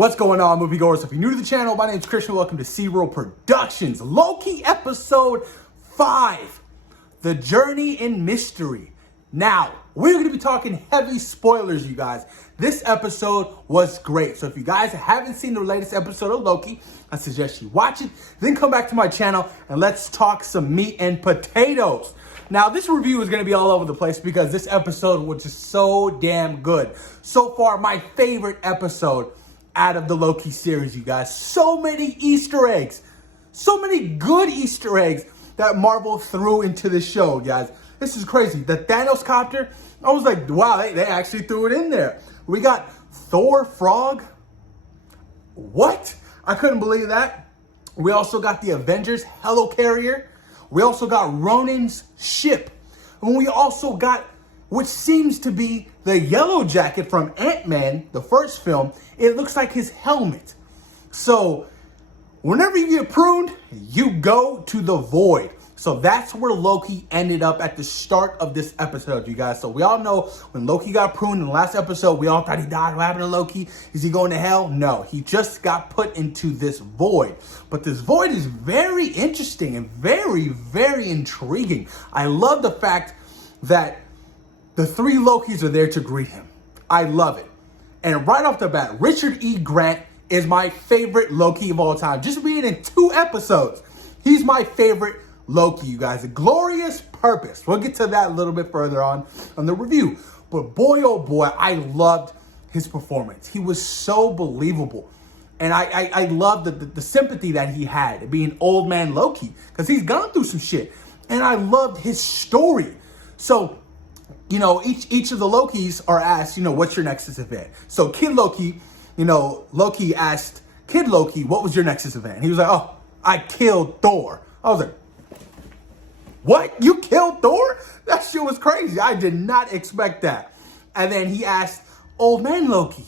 What's going on, moviegoers? If you're new to the channel, my name is Christian. Welcome to C-Roll Productions. Loki episode 5, The Journey in Mystery. Now, we're going to be talking heavy spoilers, you guys. This episode was great. So if you guys haven't seen the latest episode of Loki, I suggest you watch it. Then come back to my channel and let's talk some meat and potatoes. Now, this review is going to be all over the place because this episode was just so damn good. So far, my favorite episode out of the Loki series, you guys. So many Easter eggs. So many good Easter eggs that Marvel threw into the show, guys. This is crazy. The Thanos copter, I was like, wow, they actually threw it in there. We got Thor Frog. What? I couldn't believe that. We also got the Avengers helicarrier. We also got Ronin's ship. And we also got, which seems to be the yellow jacket from Ant-Man, the first film. It looks like his helmet. So whenever you get pruned, you go to the void. So that's where Loki ended up at the start of this episode, you guys. So we all know when Loki got pruned in the last episode, we all thought he died. What happened to Loki? Is he going to hell? No, he just got put into this void. But this void is very interesting and very, very intriguing. I love the fact that the 3 Lokis are there to greet him. I love it. And right off the bat, Richard E. Grant is my favorite Loki of all time. Just being in 2 episodes, he's my favorite Loki, you guys. A glorious purpose. We'll get to that a little bit further on the review. But boy, oh boy, I loved his performance. He was so believable. And I loved the sympathy that he had being old man Loki, because he's gone through some shit. And I loved his story. So, you know, each of the Lokis are asked, you know, what's your Nexus event? So Kid Loki, you know, Loki asked Kid Loki, what was your Nexus event? And he was like, oh, I killed Thor. I was like, what? You killed Thor? That shit was crazy. I did not expect that. And then he asked Old Man Loki.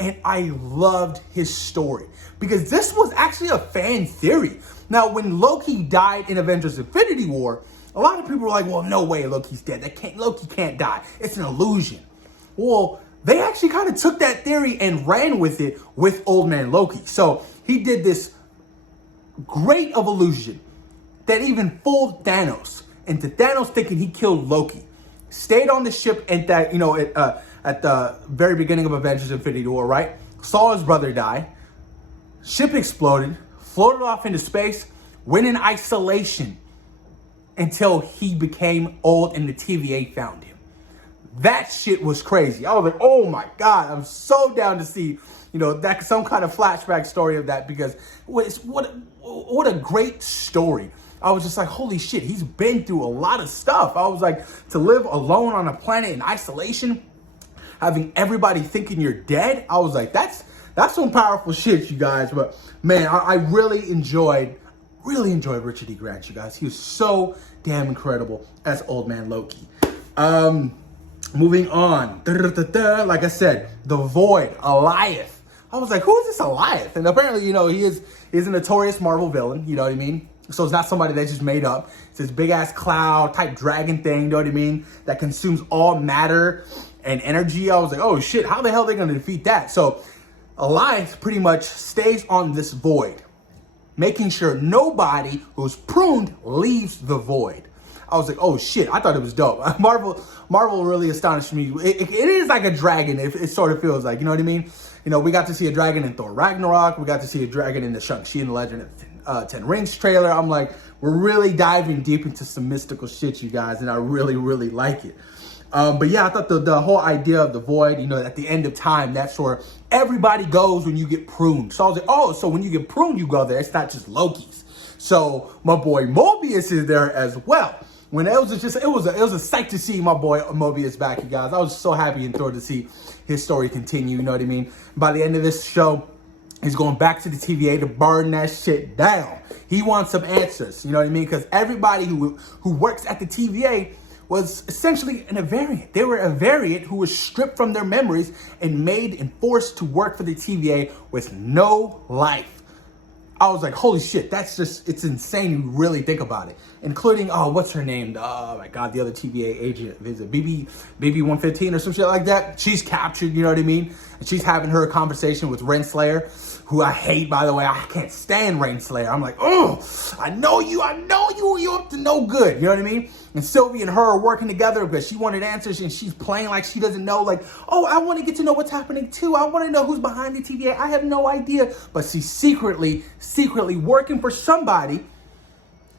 And I loved his story because this was actually a fan theory. Now, when Loki died in Avengers Infinity War, a lot of people were like, well, no way Loki's dead. Loki can't die. It's an illusion. Well, they actually kind of took that theory and ran with it with Old Man Loki. So he did this great of illusion that even fooled Thanos into Thanos thinking he killed Loki. Stayed on the ship at that, you know, at the very beginning of Avengers Infinity War, right? Saw his brother die. Ship exploded, floated off into space, went in isolation until he became old and the TVA found him. That shit was crazy. I was like, oh my God, I'm so down to see, you know, that some kind of flashback story of that, because what a great story. I was just like, holy shit, he's been through a lot of stuff. I was like, to live alone on a planet in isolation, having everybody thinking you're dead. I was like, that's some powerful shit, you guys. But man, I really enjoyed Richard E. Grant, you guys. He was so damn incredible as Old Man Loki. Moving on. Like I said, the Void, Eliath. I was like, who is this Eliath? And apparently, you know, he's a notorious Marvel villain, you know what I mean? So it's not somebody they just made up. It's this big ass cloud type dragon thing, you know what I mean? That consumes all matter and energy. I was like, oh shit, how the hell are they gonna defeat that? So Eliath pretty much stays on this void, making sure nobody who's pruned leaves the void. I was like, oh shit, I thought it was dope. Marvel really astonished me. It is like a dragon, it sort of feels like, you know what I mean? You know, we got to see a dragon in Thor Ragnarok. We got to see a dragon in the Shang-Chi and the Legend of 10 Rings trailer. I'm like, we're really diving deep into some mystical shit, you guys, and I really, really like it. But yeah, I thought the whole idea of the void, you know, at the end of time, that's where everybody goes when you get pruned. So I was like, oh, so when you get pruned, you go there. It's not just Loki's. So my boy Mobius is there as well. When it was a sight to see my boy Mobius back, you guys. I was so happy and thrilled to see his story continue, you know what I mean? By the end of this show, he's going back to the TVA to burn that shit down. He wants some answers, you know what I mean? Because everybody who works at the TVA was essentially a variant. They were a variant who was stripped from their memories and made and forced to work for the TVA with no life. I was like, holy shit, it's insane when you really think about it. including, oh, what's her name? Oh my God, the other TVA agent, is it BB 115 or some shit like that? She's captured, you know what I mean? And she's having her conversation with Renslayer, who I hate, by the way. I can't stand Renslayer. I'm like, oh, I know you're up to no good, you know what I mean? And Sylvie and her are working together because she wanted answers, and she's playing like she doesn't know, like, oh, I want to get to know what's happening too. I want to know who's behind the TVA. I have no idea. But she's secretly working for somebody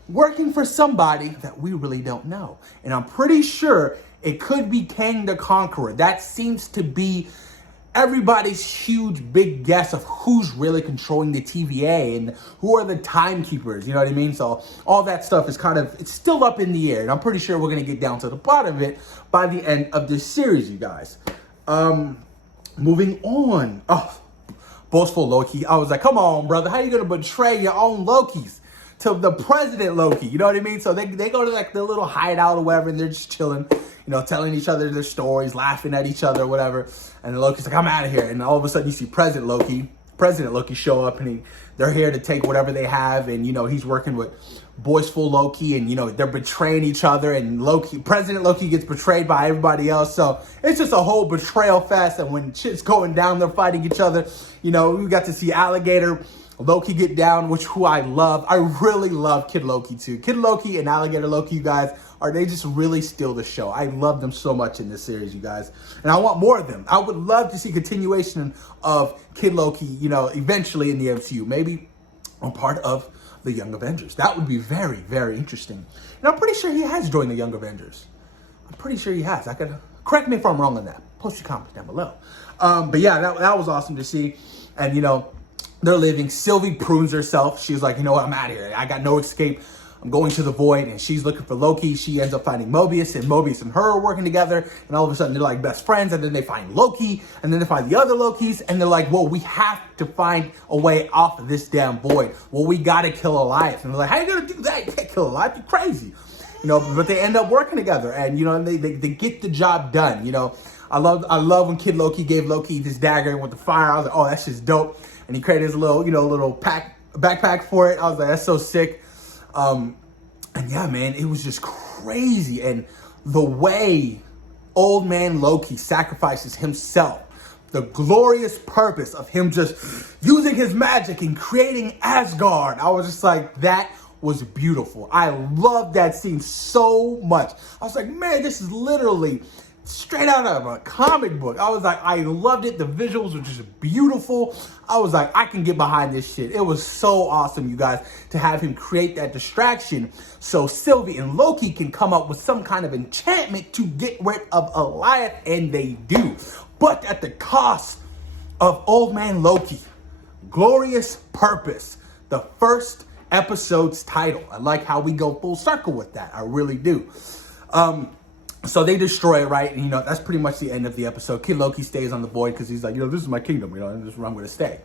that we really don't know. And I'm pretty sure it could be Kang the Conqueror. That seems to be everybody's huge big guess of who's really controlling the TVA and who are the timekeepers, you know what I mean? So all that stuff is it's still up in the air, and I'm pretty sure we're gonna get down to the bottom of it by the end of this series, you guys. Moving on. Oh, boastful Loki. I was like, come on, brother, how you gonna betray your own Lokis to the president Loki? You know what I mean? So they go to like their little hideout or whatever, and they're just chilling, you know, telling each other their stories, laughing at each other or whatever. And Loki's like, I'm out of here. And all of a sudden you see President Loki show up, and they're here to take whatever they have. And, you know, he's working with boastful Loki, and, you know, they're betraying each other, and President Loki gets betrayed by everybody else. So it's just a whole betrayal fest. And when shit's going down, they're fighting each other. You know, we got to see Alligator Loki get down, who I love. I really love Kid Loki too. Kid Loki and Alligator Loki, you guys, they just really steal the show. I love them so much in this series, you guys. And I want more of them. I would love to see continuation of Kid Loki, you know, eventually in the MCU. Maybe on part of the Young Avengers. That would be very, very interesting. And I'm pretty sure he has joined the Young Avengers. I'm pretty sure he has. Correct me if I'm wrong on that. Post your comments down below. But yeah, that was awesome to see. And, you know, they're leaving. Sylvie prunes herself. She was like, you know what, I'm out of here. I got no escape. I'm going to the void. And she's looking for Loki. She ends up finding Mobius, and Mobius and her are working together. And all of a sudden they're like best friends. And then they find Loki, and then they find the other Lokis. And they're like, well, we have to find a way off of this damn void. Well, we got to kill Elias. And they're like, how are you going to do that? You can't kill Elias. You're crazy. You know, but they end up working together, and, you know, they get the job done. You know, I love when Kid Loki gave Loki this dagger with the fire. I was like, oh, that's just dope. And he created his little, you know, backpack for it. I was like, that's so sick. And yeah, man, it was just crazy. And the way old man Loki sacrifices himself, the glorious purpose of him just using his magic and creating Asgard, I was just like, that was beautiful. I love that scene so much. I was like, man, this is literally straight out of a comic book. I was like, I loved it. The visuals were just beautiful. I was like, I can get behind this shit. It was so awesome, you guys, to have him create that distraction so Sylvie and Loki can come up with some kind of enchantment to get rid of Elias, and they do. But at the cost of old man Loki. Glorious Purpose, the first episode's title. I like how we go full circle with that. I really do. So they destroy it, right? And, you know, that's pretty much the end of the episode. Kid Loki stays on the void because he's like, you know, this is my kingdom, you know, and this is where I'm going to stay.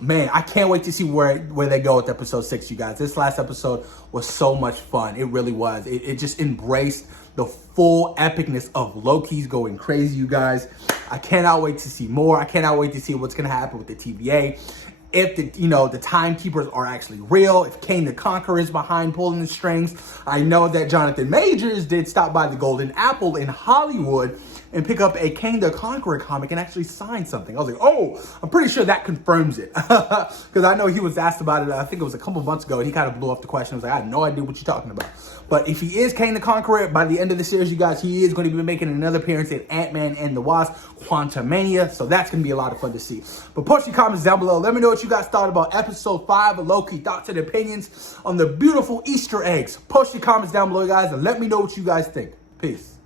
Man, I can't wait to see where they go with episode 6, you guys. This last episode was so much fun. It really was. It just embraced the full epicness of Loki's going crazy, you guys. I cannot wait to see more. I cannot wait to see what's going to happen with the TVA. If the timekeepers are actually real, if Kang the Conqueror is behind pulling the strings. I know that Jonathan Majors did stop by the Golden Apple in Hollywood and pick up a Kang the Conqueror comic and actually sign something. I was like, oh, I'm pretty sure that confirms it. Because I know he was asked about it, I think it was a couple months ago, and he kind of blew off the question. I was like, I had no idea what you're talking about. But if he is Kang the Conqueror, by the end of the series, you guys, he is going to be making another appearance in Ant-Man and the Wasp, Quantumania. So that's going to be a lot of fun to see. But post your comments down below. Let me know what you guys thought about episode 5 of Loki. Thoughts and opinions on the beautiful Easter eggs. Post your comments down below, guys, and let me know what you guys think. Peace.